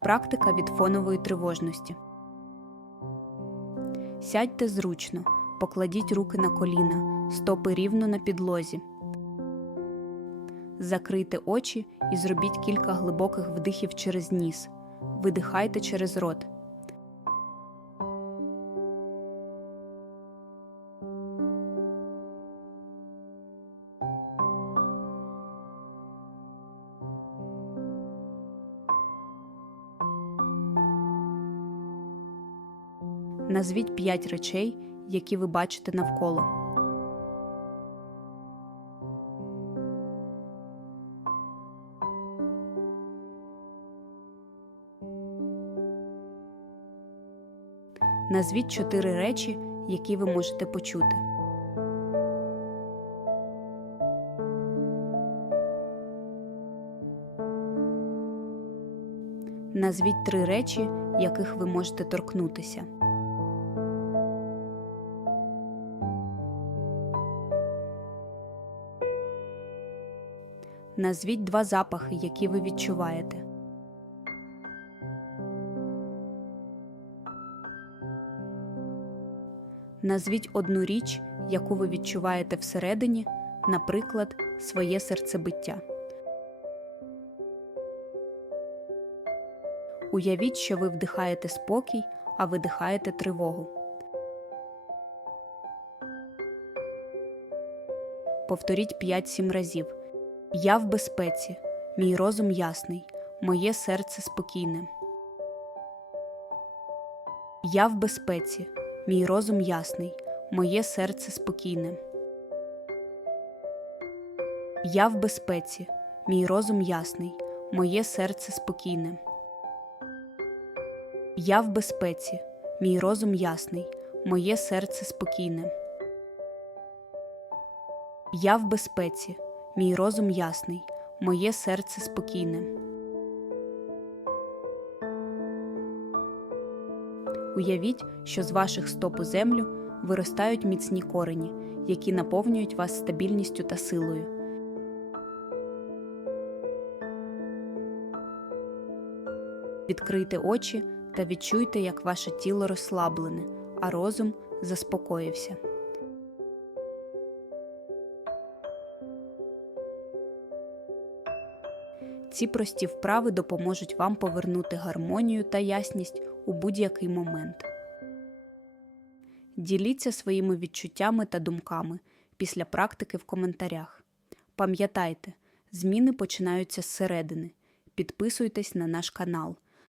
Практика від фонової тривожності. Сядьте зручно, покладіть руки на коліна, стопи рівно на підлозі. Закрийте очі і зробіть кілька глибоких вдихів через ніс. Видихайте через рот. Назвіть 5 речей, які ви бачите навколо. Назвіть 4 речі, які ви можете почути. Назвіть три речі, яких ви можете торкнутися. Назвіть два запахи, які ви відчуваєте. Назвіть одну річ, яку ви відчуваєте всередині, наприклад, своє серцебиття. Уявіть, що ви вдихаєте спокій, а видихаєте тривогу. Повторіть 5-7 разів. Я в безпеці, мій розум ясний, моє серце спокійне. Я в безпеці, мій розум ясний, моє серце спокійне. Я в безпеці, мій розум ясний, моє серце спокійне. Я в безпеці, мій розум ясний, моє серце спокійне. Я в безпеці, мій розум ясний, моє серце спокійне. Уявіть, що з ваших стоп у землю виростають міцні корені, які наповнюють вас стабільністю та силою. Відкрийте очі та відчуйте, як ваше тіло розслаблене, а розум заспокоївся. Ці прості вправи допоможуть вам повернути гармонію та ясність у будь-який момент. Діліться своїми відчуттями та думками після практики в коментарях. Пам'ятайте, зміни починаються зсередини. Підписуйтесь на наш канал.